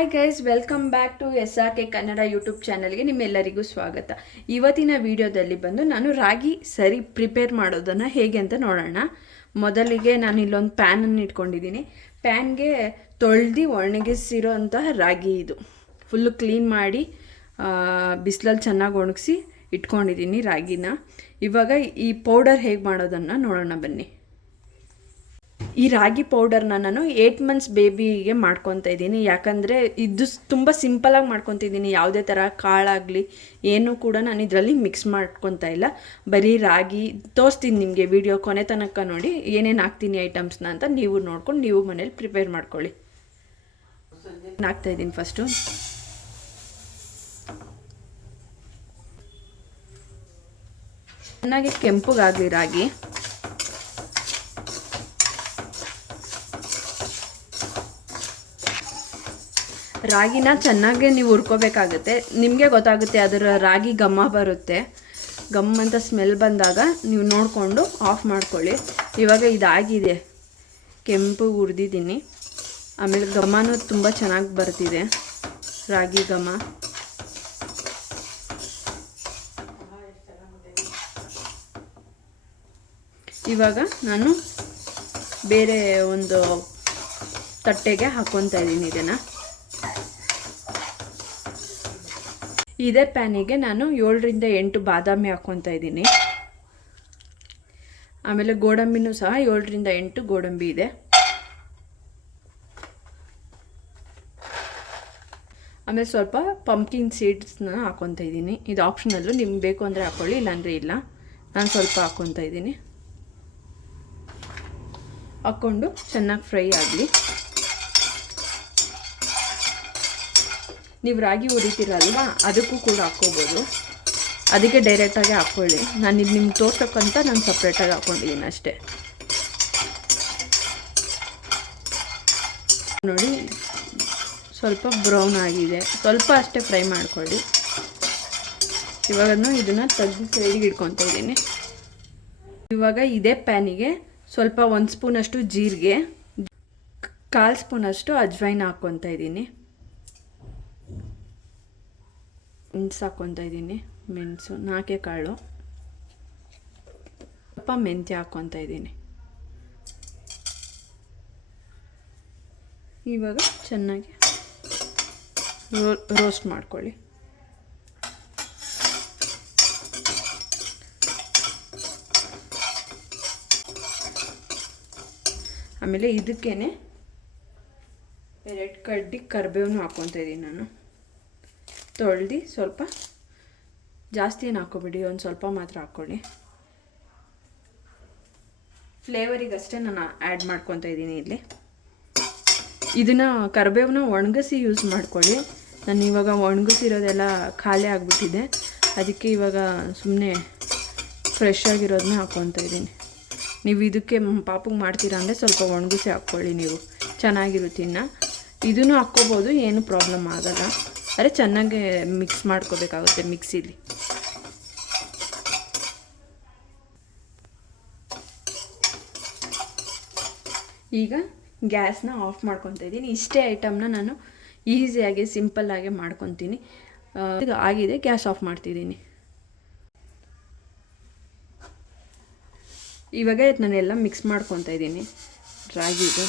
Hi guys welcome back to S R K Kannada YouTube ಚಾನಲ್ಗೆ ನಿಮ್ಮೆಲ್ಲರಿಗೂ ಸ್ವಾಗತ. ಇವತ್ತಿನ ವಿಡಿಯೋದಲ್ಲಿ ಬಂದು ನಾನು ರಾಗಿ ಸರಿ ಪ್ರಿಪೇರ್ ಮಾಡೋದನ್ನು ಹೇಗೆ ಅಂತ ನೋಡೋಣ. ಮೊದಲಿಗೆ ನಾನು ಇಲ್ಲೊಂದು ಪ್ಯಾನನ್ನು ಇಟ್ಕೊಂಡಿದ್ದೀನಿ. ಪ್ಯಾನ್ಗೆ ತೊಳ್ದು ಒಣಗಿಸಿರೋ ಅಂತಹ ರಾಗಿ ಇದು. ಫುಲ್ಲು ಕ್ಲೀನ್ ಮಾಡಿ ಬಿಸಿಲಲ್ಲಿ ಚೆನ್ನಾಗಿ ಒಣಗಿಸಿ ಇಟ್ಕೊಂಡಿದ್ದೀನಿ ರಾಗಿನ. ಇವಾಗ ಈ ಪೌಡರ್ ಹೇಗೆ ಮಾಡೋದನ್ನು ನೋಡೋಣ ಬನ್ನಿ. ಈ ರಾಗಿ ಪೌಡರ್ನ ನಾನು ಏಯ್ಟ್ ಮಂತ್ಸ್ ಬೇಬಿಗೆ ಮಾಡ್ಕೊತಾ ಇದ್ದೀನಿ. ಯಾಕಂದರೆ ಇದು ತುಂಬ ಸಿಂಪಲಾಗಿ ಮಾಡ್ಕೊತಿದ್ದೀನಿ ಯಾವುದೇ ಥರ ಕಾಳಾಗಲಿ ಏನೂ ಕೂಡ ನಾನು ಇದರಲ್ಲಿ ಮಿಕ್ಸ್ ಮಾಡ್ಕೊತಾ ಇಲ್ಲ. ಬರೀ ರಾಗಿ ತೋರಿಸ್ತೀನಿ ನಿಮಗೆ ವಿಡಿಯೋ ಕೊನೆ ತನಕ ನೋಡಿ ಏನೇನು ಹಾಕ್ತೀನಿ ಐಟಮ್ಸ್ನ ಅಂತ ನೀವು ನೋಡ್ಕೊಂಡು ನೀವು ಮನೇಲಿ ಪ್ರಿಪೇರ್ ಮಾಡ್ಕೊಳ್ಳಿ. ಹಾಕ್ತಾ ಇದ್ದೀನಿ ಫಸ್ಟು ಚೆನ್ನಾಗಿ ಕೆಂಪುಗಾಗಲಿ ರಾಗಿ. ರಾಗಿನ ಚೆನ್ನಾಗಿ ನೀವು ಹುರ್ಕೋಬೇಕಾಗುತ್ತೆ. ನಿಮಗೆ ಗೊತ್ತಾಗುತ್ತೆ ಅದರ ರಾಗಿ ಘಮ ಬರುತ್ತೆ. ಗಮ್ ಅಂತ ಸ್ಮೆಲ್ ಬಂದಾಗ ನೀವು ನೋಡಿಕೊಂಡು ಆಫ್ ಮಾಡ್ಕೊಳ್ಳಿ. ಇವಾಗ ಇದಾಗಿದೆ. ಕೆಂಪು ಹುರಿದಿದ್ದೀನಿ. ಆಮೇಲೆ ಘಮನೂ ತುಂಬ ಚೆನ್ನಾಗಿ ಬರ್ತಿದೆ. ರಾಗಿ ಘಮ ಇವಾಗ ನಾನು ಬೇರೆ ಒಂದು ತಟ್ಟೆಗೆ ಹಾಕ್ಕೊತಾ ಇದ್ದೀನಿ ಇದನ್ನು. ಇದೇ ಪ್ಯಾನಿಗೆ ನಾನು ಏಳರಿಂದ ಎಂಟು ಬಾದಾಮಿ ಹಾಕ್ಕೊತಾ ಇದ್ದೀನಿ. ಆಮೇಲೆ ಗೋಡಂಬಿನೂ ಸಹ ಏಳರಿಂದ ಎಂಟು ಗೋಡಂಬಿ ಇದೆ. ಆಮೇಲೆ ಸ್ವಲ್ಪ ಪಂಪ್ಕಿನ್ ಸೀಡ್ಸ್ನ ಹಾಕ್ಕೊತಾ ಇದ್ದೀನಿ. ಇದು ಆಪ್ಷನಲ್ಲು ನಿಮ್ಗೆ ಬೇಕು ಅಂದರೆ ಹಾಕ್ಕೊಳ್ಳಿ ಇಲ್ಲಾಂದರೆ ಇಲ್ಲ. ನಾನು ಸ್ವಲ್ಪ ಹಾಕ್ಕೊತಾ ಇದ್ದೀನಿ. ಹಾಕ್ಕೊಂಡು ಚೆನ್ನಾಗಿ ಫ್ರೈ ಆಗಲಿ. ನೀವು ರಾಗಿ ಹೊಡಿತೀರಲ್ವ ಅದಕ್ಕೂ ಕೂಡ ಹಾಕ್ಕೋಬೋದು. ಅದಕ್ಕೆ ಡೈರೆಕ್ಟಾಗಿ ಹಾಕ್ಕೊಳ್ಳಿ ನಾನು ಇದು ನಿಮ್ಗೆ ತೋರ್ಸೋಕ್ಕಂತ ನಾನು ಸಪ್ರೇಟಾಗಿ ಹಾಕ್ಕೊಂಡಿದ್ದೀನಿ ಅಷ್ಟೇ. ನೋಡಿ, ಸ್ವಲ್ಪ ಬ್ರೌನ್ ಆಗಿದೆ. ಸ್ವಲ್ಪ ಅಷ್ಟೇ ಫ್ರೈ ಮಾಡ್ಕೊಳ್ಳಿ. ಇವಾಗನೂ ಇದನ್ನು ತೆಗೆದು ಸೈಡಿಗೆ ಇಟ್ಕೊತಾ ಇದ್ದೀನಿ. ಇವಾಗ ಇದೇ ಪ್ಯಾನಿಗೆ ಸ್ವಲ್ಪ ಒಂದು ಸ್ಪೂನಷ್ಟು ಜೀರಿಗೆ, ಕಾಲು ಸ್ಪೂನಷ್ಟು ಅಜ್ವೈನ್ ಹಾಕ್ಕೊತಾ ಇದ್ದೀನಿ. ಮೆಣಸು ಹಾಕ್ಕೊತಾ ಇದ್ದೀನಿ ಮೆಣಸು ನಾಕೆ ಕಾಳು. ಸ್ವಲ್ಪ ಮೆಂತ್ಯ ಹಾಕ್ಕೊತಾ ಇದ್ದೀನಿ ಇವಾಗ ಚೆನ್ನಾಗಿ ರೋ, ರೋಸ್ಟ್ ಮಾಡ್ಕೊಳ್ಳಿ. ಆಮೇಲೆ ಇದಕ್ಕೇ ಎರಡು ಕಡ್ಡಿ ಕರಿಬೇವನು ಹಾಕ್ಕೊತಾ ಇದ್ದೀನಿ ನಾನು. ತೊಳ್ದು ಸ್ವಲ್ಪ ಜಾಸ್ತಿ ಏನು ಹಾಕ್ಕೊಬಿಡಿ, ಒಂದು ಸ್ವಲ್ಪ ಮಾತ್ರ ಹಾಕ್ಕೊಳ್ಳಿ. ಫ್ಲೇವರಿಗಷ್ಟೇ ನಾನು ಆ್ಯಡ್ ಮಾಡ್ಕೊತಾ ಇದ್ದೀನಿ ಇಲ್ಲಿ. ಇದನ್ನು ಕರಿಬೇವನ್ನ ಒಣಗಿಸಿ ಯೂಸ್ ಮಾಡ್ಕೊಳ್ಳಿ. ನಾನು ಇವಾಗ ಒಣಗಿಸಿರೋದೆಲ್ಲ ಖಾಲಿ ಆಗಿಬಿಟ್ಟಿದೆ. ಅದಕ್ಕೆ ಇವಾಗ ಸುಮ್ಮನೆ ಫ್ರೆಶ್ ಆಗಿರೋದನ್ನ ಹಾಕ್ಕೊತಾ ಇದ್ದೀನಿ. ನೀವು ಇದಕ್ಕೆ ಪಾಪಗೆ ಮಾಡ್ತೀರಾ ಅಂದರೆ ಸ್ವಲ್ಪ ಒಣಗಿಸಿ ಹಾಕ್ಕೊಳ್ಳಿ ನೀವು. ಚೆನ್ನಾಗಿರುತ್ತೆ ಇನ್ನು. ಇದನ್ನು ಹಾಕ್ಕೋಬೋದು, ಏನು ಪ್ರಾಬ್ಲಮ್ ಆಗಲ್ಲ. ಅರೆ ಚೆನ್ನಾಗಿ ಮಿಕ್ಸ್ ಮಾಡ್ಕೋಬೇಕಾಗುತ್ತೆ ಮಿಕ್ಸಿಲಿ ಈಗ ಗ್ಯಾಸ್ನ ಆಫ್ ಮಾಡ್ಕೊತಾ ಇದ್ದೀನಿ. ಇಷ್ಟೇ ಐಟಮ್ನ ನಾನು ಈಸಿಯಾಗಿ ಸಿಂಪಲ್ಲಾಗಿ ಮಾಡ್ಕೊತೀನಿ. ಇದು ಆಗಿದೆ, ಗ್ಯಾಸ್ ಆಫ್ ಮಾಡ್ತಿದ್ದೀನಿ. ಇವಾಗ ನಾನೆಲ್ಲ ಮಿಕ್ಸ್ ಮಾಡ್ಕೊತಾ ಇದ್ದೀನಿ. ರಾಗಿದು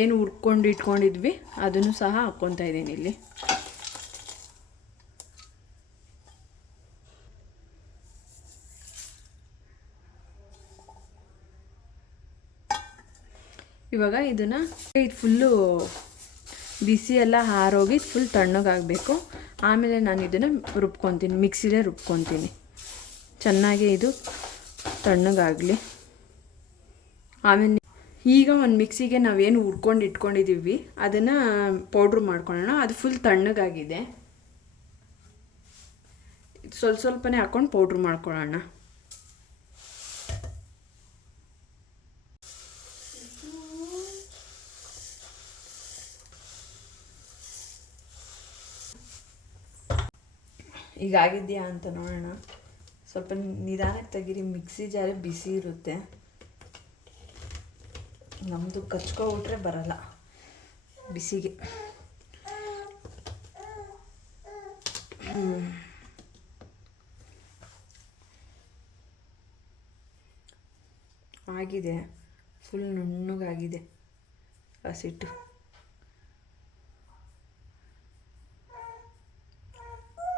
ಏನು ಹುರ್ಕೊಂಡು ಇಟ್ಕೊಂಡಿದ್ವಿ, ಅದನ್ನು ಸಹ ಹಾಕ್ಕೊತಾ ಇದ್ದೀನಿ ಇಲ್ಲಿ. ಇವಾಗ ಇದನ್ನು ಇದು ಫುಲ್ಲು ಬಿಸಿ ಎಲ್ಲ ಹಾರೋಗಿ ಫುಲ್ ತಣ್ಣಗಾಗಬೇಕು. ಆಮೇಲೆ ನಾನು ಇದನ್ನು ರುಬ್ಕೊತೀನಿ, ಮಿಕ್ಸಿಲೇ ರುಬ್ಕೊತೀನಿ. ಚೆನ್ನಾಗಿ ಇದು ತಣ್ಣಗಾಗಲಿ. ಆಮೇಲೆ ಈಗ ಒಂದು ಮಿಕ್ಸಿಗೆ ನಾವೇನು ಹುರ್ಕೊಂಡು ಇಟ್ಕೊಂಡಿದ್ದೀವಿ ಅದನ್ನು ಪೌಡ್ರ್ ಮಾಡ್ಕೊಳ್ಳೋಣ ಅದು ಫುಲ್ ತಣ್ಣಗಾಗಿದೆ. ಸ್ವಲ್ಪ ಸ್ವಲ್ಪನೇ ಹಾಕ್ಕೊಂಡು ಪೌಡ್ರ್ ಮಾಡ್ಕೊಳ್ಳೋಣ ಈಗ ಆಗಿದೆಯಾ ಅಂತ ನೋಡೋಣ. ಸ್ವಲ್ಪ ನಿಧಾನಕ್ಕೆ ತೆಗೀರಿ ಮಿಕ್ಸಿ ಜಾರಿ ಬಿಸಿ ಇರುತ್ತೆ. ನಮ್ಮದು ಕಚ್ಕೊಬಿಟ್ರೆ ಬರಲ್ಲ. ಬಿಸಿಗೆ. ಆಗಿದೆ. ಫುಲ್ ನುಣ್ಣಗಾಗಿದೆ. ಹಸಿಟ್ಟು.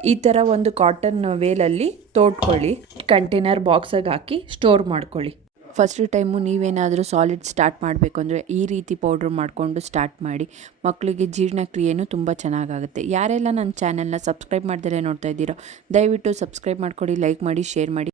ಈ ಥರ ಒಂದು ಕಾಟನ್ ವೇಲಲ್ಲಿ ತೋಡ್ಕೊಳ್ಳಿ. ಕಂಟೈನರ್ ಬಾಕ್ಸಾಗಿ ಹಾಕಿ ಸ್ಟೋರ್ ಮಾಡ್ಕೊಳ್ಳಿ. ಫಸ್ಟ್ ಟೈಮು ನೀವೇನಾದರೂ ಸಾಲಿಡ್ ಸ್ಟಾರ್ಟ್ ಮಾಡಬೇಕು ಅಂದರೆ ಈ ರೀತಿ ಪೌಡ್ರ್ ಮಾಡಿಕೊಂಡು ಸ್ಟಾರ್ಟ್ ಮಾಡಿ ಮಕ್ಕಳಿಗೆ ಜೀರ್ಣಕ್ರಿಯೆನೂ ತುಂಬ ಚೆನ್ನಾಗಾಗುತ್ತೆ. ಯಾರೆಲ್ಲ ನನ್ನ ಚಾನಲ್ನ ಸಬ್ಸ್ಕ್ರೈಬ್ ಮಾಡ್ದಲೇ ನೋಡ್ತಾ ಇದ್ದೀರೋ, ದಯವಿಟ್ಟು ಸಬ್ಸ್ಕ್ರೈಬ್ ಮಾಡ್ಕೊಳ್ಳಿ ಲೈಕ್ ಮಾಡಿ ಶೇರ್ ಮಾಡಿ.